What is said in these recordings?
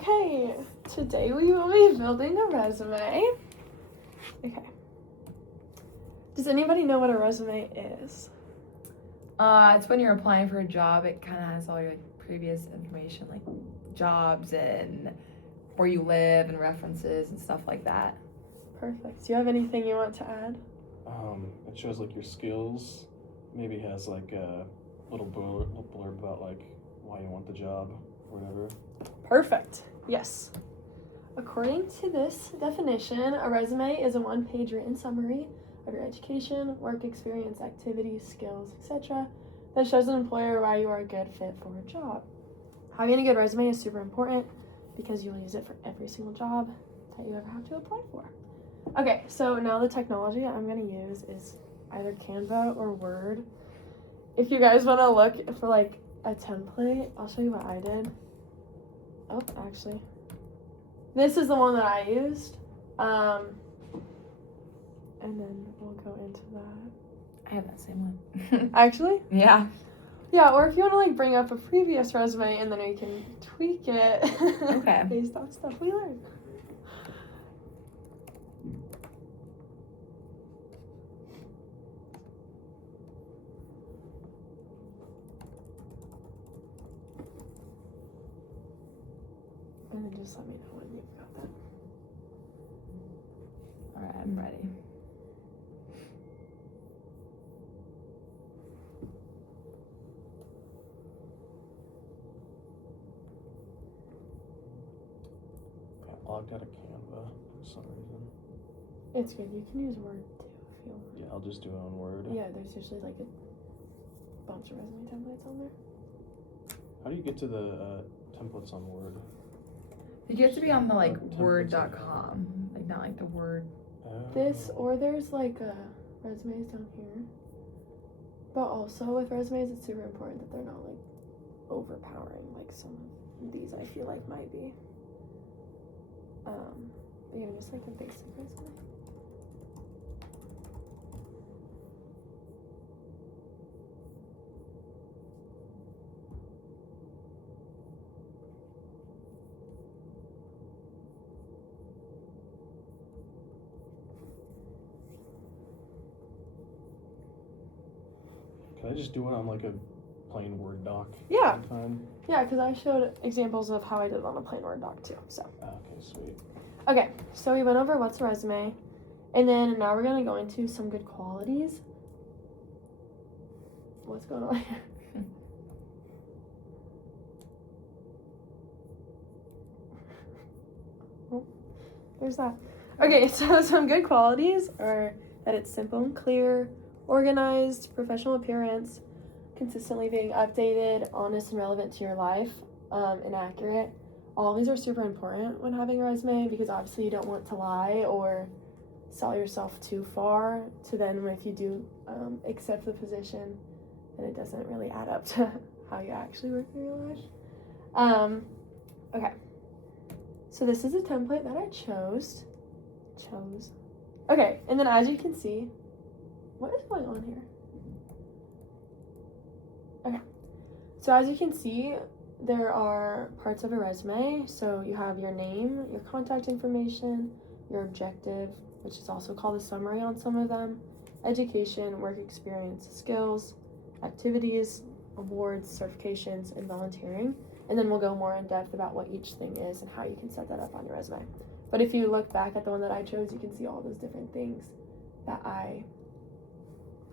Okay, today we will be building a resume. Okay. Does anybody know what a resume is? It's when you're applying for a job. It kind of has all your previous information, like jobs and where you live and references and stuff like that. Perfect. Do you have anything you want to add? It shows like your skills. Maybe has like a little blurb about like why you want the job or whatever. Perfect. Yes. According to this definition, a resume is a one-page written summary of your education, work experience, activities, skills, etc. that shows an employer why you are a good fit for a job. Having a good resume is super important because you'll use it for every single job that you ever have to apply for. Okay, so now the technology I'm going to use is either Canva or Word. If you guys want to look for like a template, I'll show you what I did. Oh, actually, this is the one that I used. And then we'll go into that. I have that same one. Actually? Yeah. Yeah, or if you want to like bring up a previous resume and then we can tweak it Okay. based on stuff we learned. And then just let me know when you've got that. All right, I'm ready. Got logged out of Canva for some reason. It's good. You can use Word too if you want. Yeah, I'll just do it on Word. Yeah, there's usually like a bunch of resume templates on there. How do you get to the templates on Word? You get to be on the like Templates. word.com, like not like the Word. This, or there's like resumes down here. But also with resumes, it's super important that they're not like overpowering like some of these I feel like might be. But yeah, just like a basic resume. Can I just do it on like a plain Word doc? Yeah. Time? Yeah, because I showed examples of how I did it on a plain Word doc too. So. Okay, sweet. Okay, so we went over what's a resume, and then now we're gonna go into some good qualities. What's going on here? Oh, there's that. Okay, so some good qualities are that it's simple and clear, organized, professional appearance, consistently being updated, honest and relevant to your life, and accurate. All these are super important when having a resume because obviously you don't want to lie or sell yourself too far to then if you do accept the position, then it doesn't really add up to how you actually work in real life. Okay. So this is a template that I chose. Okay, and then as you can see, what is going on here? Okay. So as you can see, there are parts of a resume. So you have your name, your contact information, your objective, which is also called a summary on some of them, education, work experience, skills, activities, awards, certifications, and volunteering. And then we'll go more in depth about what each thing is and how you can set that up on your resume. But if you look back at the one that I chose, you can see all those different things that I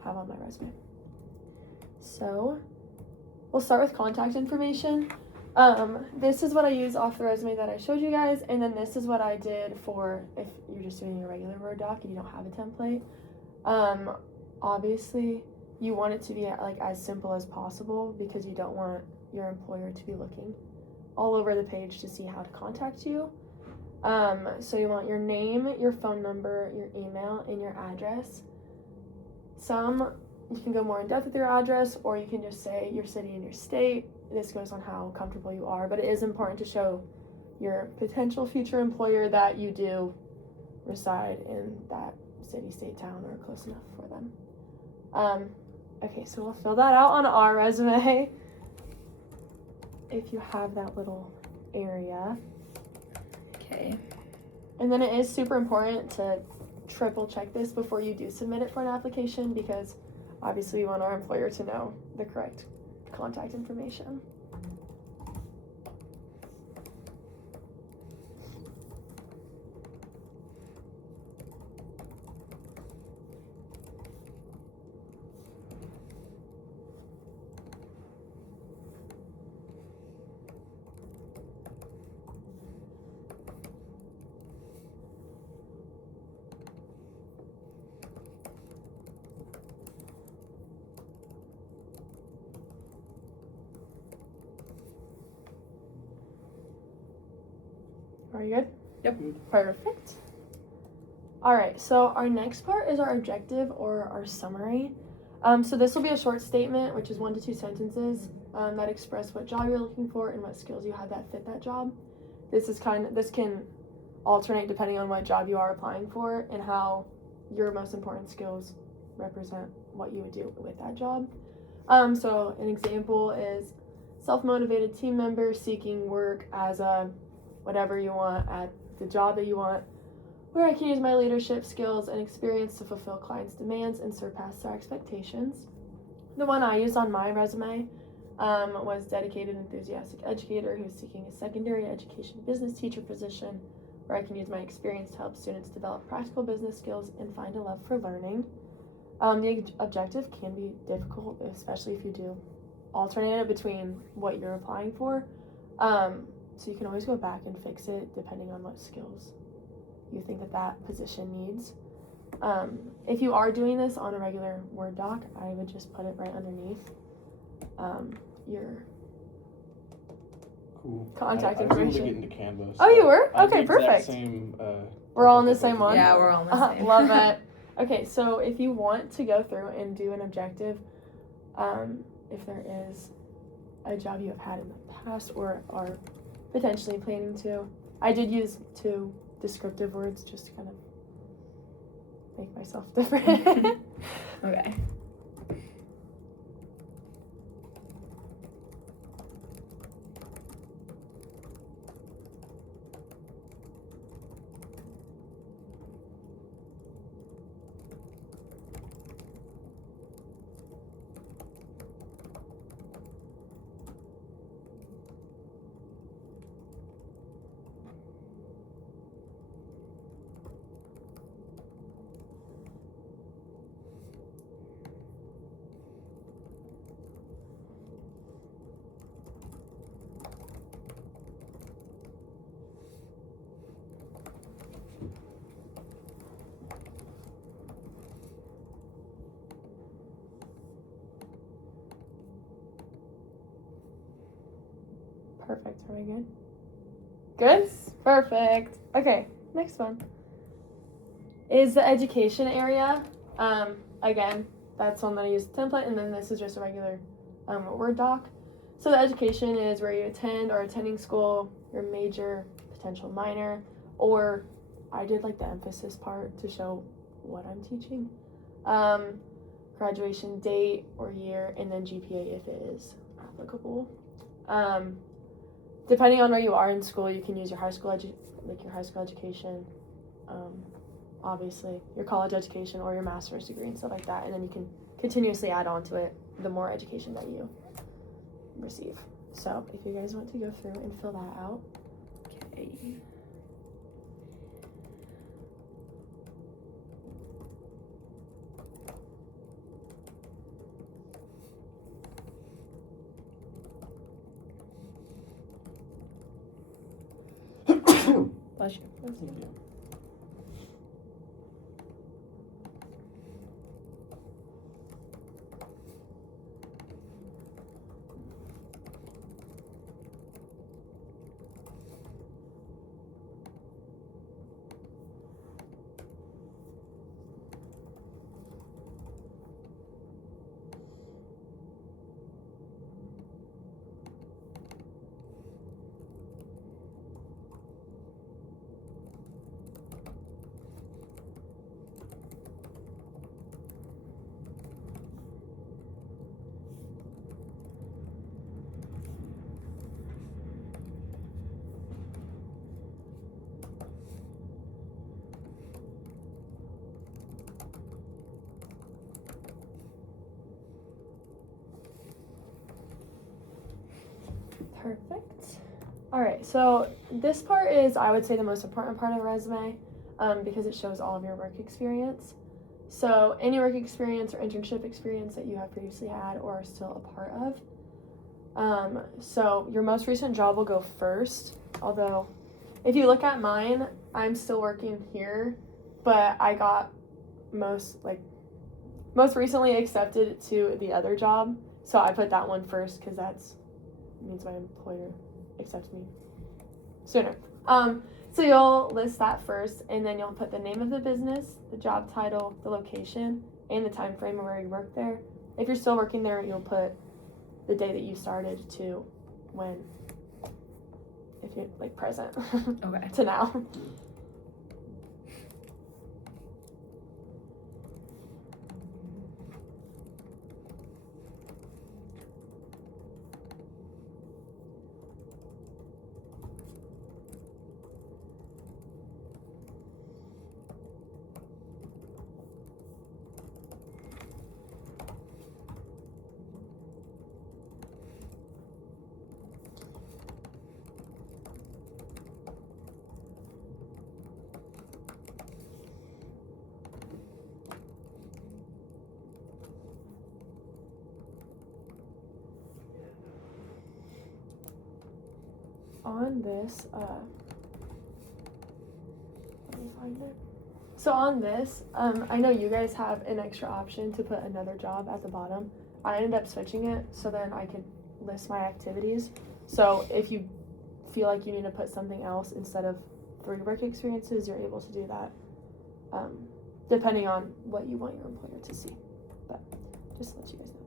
have on my resume. So we'll start with contact information. This is what I use off the resume that I showed you guys, and then this is what I did for if you're just doing a regular Word doc and you don't have a template. Obviously, you want it to be like as simple as possible because you don't want your employer to be looking all over the page to see how to contact you. So you want your name, your phone number, your email, and your address. You can go more in depth with your address, or you can just say your city and your state. This goes on how comfortable you are, but it is important to show your potential future employer that you do reside in that city, state, town, or close enough for them. Okay, so we'll fill that out on our resume if you have that little area. Okay. And then it is super important to triple check this before you do submit it for an application, because obviously we want our employer to know the correct contact information. Are you good? Yep. Perfect. All right, so our next part is our objective or our summary. So this will be a short statement, which is 1 to 2 sentences that express what job you're looking for and what skills you have that fit that job. This can alternate depending on what job you are applying for and how your most important skills represent what you would do with that job. So an example is self-motivated team member seeking work as a whatever you want at the job that you want, where I can use my leadership skills and experience to fulfill clients' demands and surpass their expectations. The one I used on my resume was dedicated, enthusiastic educator who's seeking a secondary education business teacher position, where I can use my experience to help students develop practical business skills and find a love for learning. The objective can be difficult, especially if you do alternate it between what you're applying for. So you can always go back and fix it depending on what skills you think that position needs. If you are doing this on a regular Word doc, I would just put it right underneath your Cool. contact I was able to information. get into Canva. Oh, you were? I Okay, did the exact perfect. Same, We're all in the template same that one? you Yeah, did. we're all in the same. Love it. Okay, so if you want to go through and do an objective, if there is a job you have had in the past or are potentially planning to, I did use 2 descriptive words just to kind of make myself different. Okay. Perfect. Are we good? Good? Perfect. Okay, next one is the education area. Again, that's one that I use the template, and then this is just a regular Word doc. So the education is where you attend or attending school, your major, potential minor, or I did like the emphasis part to show what I'm teaching. Graduation date or year, and then GPA if it is applicable. Depending on where you are in school, you can use your high school education, obviously your college education or your master's degree and stuff like that, and then you can continuously add on to it the more education that you receive. So if you guys want to go through and fill that out. Okay. Bless you. Thank you. Perfect. All right, so this part is, I would say, the most important part of a resume because it shows all of your work experience. So any work experience or internship experience that you have previously had or are still a part of. So your most recent job will go first, although if you look at mine, I'm still working here, but I got most recently accepted to the other job, so I put that one first because that's means my employer accepts me sooner. So you'll list that first, and then you'll put the name of the business, the job title, the location, and the time frame of where you work there. If you're still working there, you'll put the day that you started to when, if you're like present Okay. to now. On this, let me find it. So on this, I know you guys have an extra option to put another job at the bottom. I ended up switching it so then I could list my activities. So if you feel like you need to put something else instead of 3 work experiences, you're able to do that, depending on what you want your employer to see. But just to let you guys know that.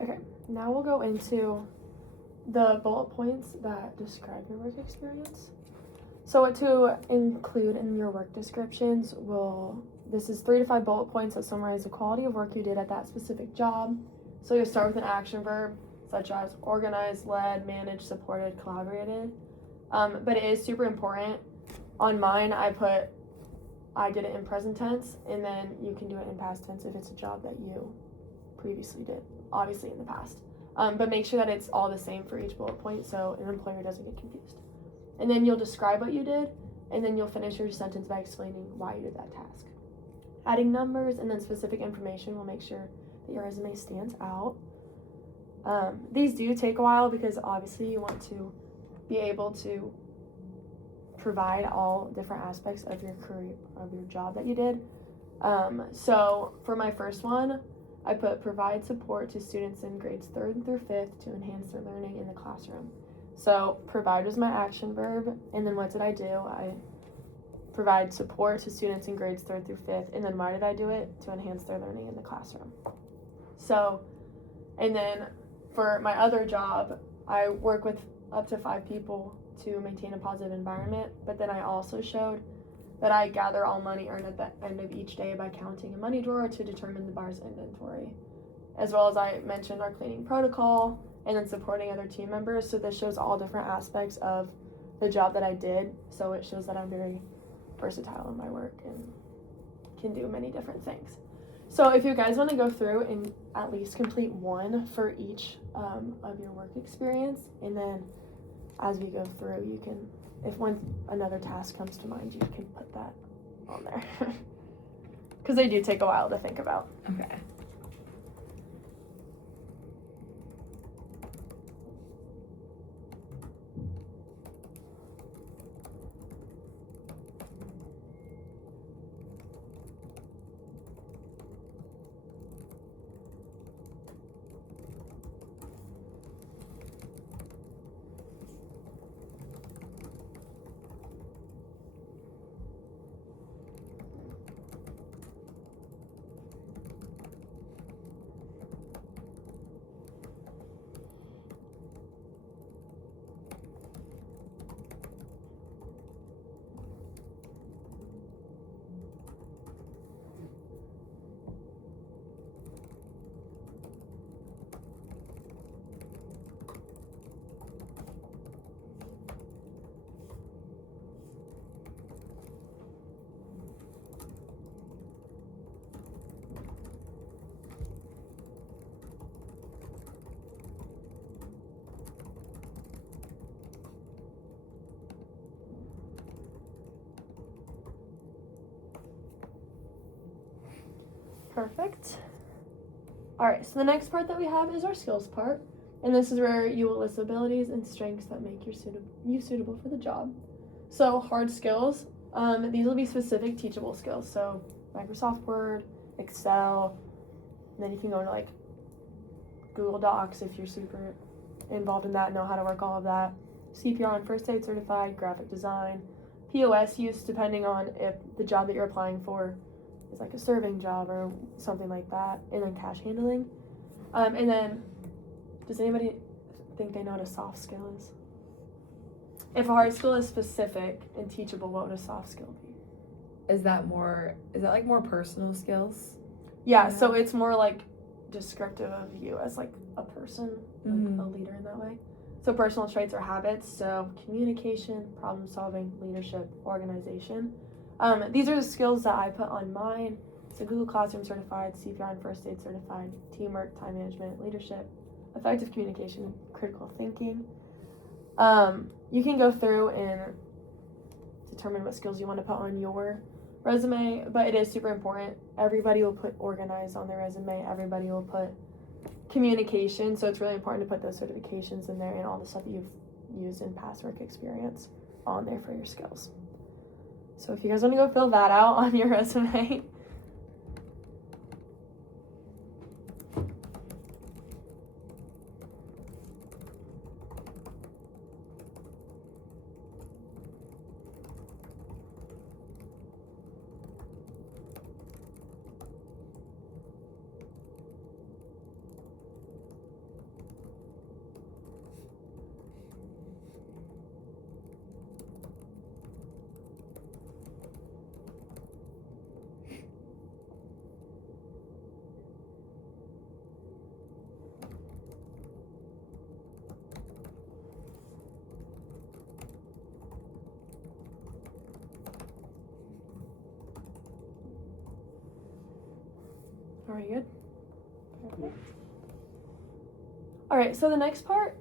Okay, now we'll go into the bullet points that describe your work experience. So what to include in your work descriptions this is 3 to 5 bullet points that summarize the quality of work you did at that specific job. So you'll start with an action verb, such as organized, led, managed, supported, collaborated. But it is super important. On mine, I did it in present tense, and then you can do it in past tense if it's a job that you previously did, obviously in the past. But make sure that it's all the same for each bullet point so an employer doesn't get confused. And then you'll describe what you did, and then you'll finish your sentence by explaining why you did that task. Adding numbers and then specific information will make sure that your resume stands out. These do take a while because obviously you want to be able to provide all different aspects of your career, of your job that you did. So for my first one, I provide support to students in grades 3rd through 5th to enhance their learning in the classroom. So provide was my action verb, and then what did I do? I provide support to students in grades 3rd through 5th, and then why did I do it? To enhance their learning in the classroom. So, and then for my other job, I work with up to 5 people to maintain a positive environment, but then I also showed that I gather all money earned at the end of each day by counting a money drawer to determine the bar's inventory. As well as I mentioned our cleaning protocol and then supporting other team members. So this shows all different aspects of the job that I did. So it shows that I'm very versatile in my work and can do many different things. So if you guys want to go through and at least complete one for each of your work experience, and then as we go through, you can, if another task comes to mind, you can put that on there. Because they do take a while to think about. Okay. Perfect. All right, so the next part that we have is our skills part. And this is where you will list abilities and strengths that make you suitable for the job. So hard skills, these will be specific teachable skills. So Microsoft Word, Excel, and then you can go into like Google Docs if you're super involved in that, know how to work all of that. CPR and first aid certified, graphic design, POS use depending on if the job that you're applying for is like a serving job or something like that, and then cash handling. And then, does anybody think they know what a soft skill is? If a hard skill is specific and teachable, what would a soft skill be? Is that like more personal skills? Yeah, so it's more like descriptive of you as like a person, like a leader in that way. So personal traits or habits, so communication, problem solving, leadership, organization. These are the skills that I put on mine. So Google Classroom certified, CPR and first aid certified, teamwork, time management, leadership, effective communication, critical thinking. You can go through and determine what skills you want to put on your resume, but it is super important. Everybody will put organized on their resume. Everybody will put communication, so it's really important to put those certifications in there and all the stuff that you've used in past work experience on there for your skills. So if you guys want to go fill that out on your resume. Are we good? Perfect. All right, so the next part,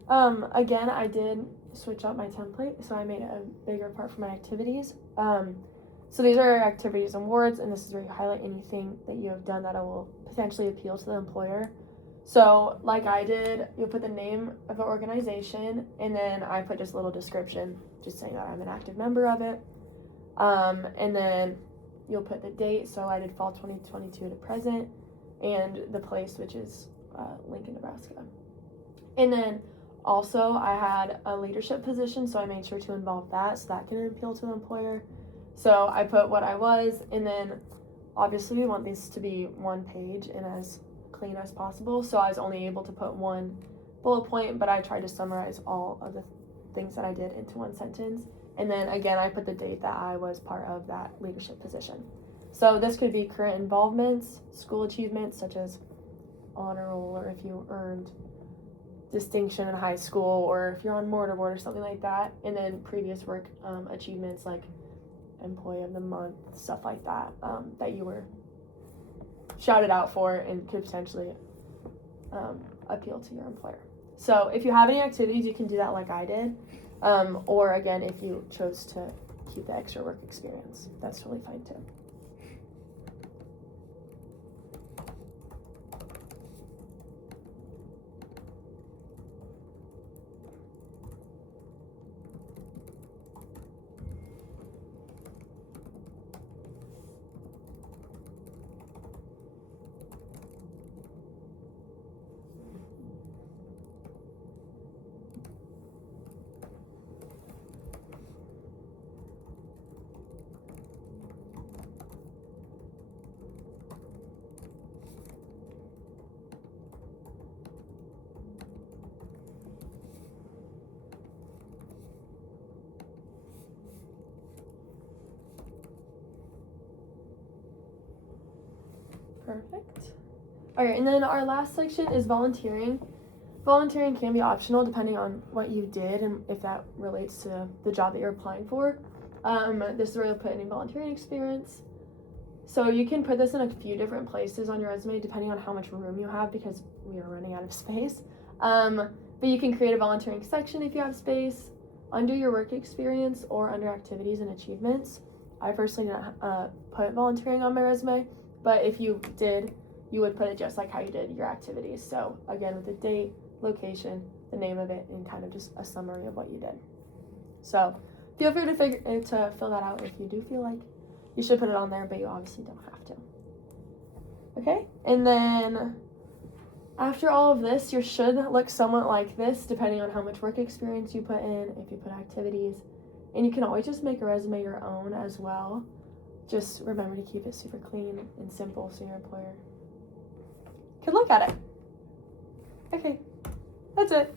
again, I did switch up my template, so I made a bigger part for my activities. So these are activities and awards, and this is where you highlight anything that you have done that will potentially appeal to the employer. So like I did, you'll put the name of the organization, and then I put just a little description, just saying that I'm an active member of it. And then you'll put the date, so I did fall 2022 to present, and the place, which is Lincoln, Nebraska. And then also I had a leadership position, so I made sure to involve that so that can appeal to the employer. So I put what I was, and then obviously we want these to be one page and as clean as possible, so I was only able to put one bullet point, but I tried to summarize all of the things that I did into one sentence. And then again, I put the date that I was part of that leadership position. So this could be current involvements, school achievements such as honor roll, or if you earned distinction in high school, or if you're on mortar board or something like that. And then previous work achievements like employee of the month, stuff like that, that you were shouted out for and could potentially appeal to your employer. So if you have any activities, you can do that like I did. Or again, if you chose to keep the extra work experience, that's totally fine too. Perfect. All right, and then our last section is volunteering. Volunteering can be optional depending on what you did and if that relates to the job that you're applying for. This is where you'll put any volunteering experience. So you can put this in a few different places on your resume depending on how much room you have, because we are running out of space. But you can create a volunteering section if you have space, under your work experience or under activities and achievements. I personally didn't put volunteering on my resume, but if you did you would put it just like how you did your activities. So again, with the date, location, the name of it, and kind of just a summary of what you did. So feel free to fill that out if you do feel like you should put it on there, but you obviously don't have to. Okay, and then after all of this, yours should look somewhat like this, depending on how much work experience you put in, if you put activities, and you can always just make a resume your own as well. Just remember to keep it super clean and simple so your employer can look at it. Okay, that's it.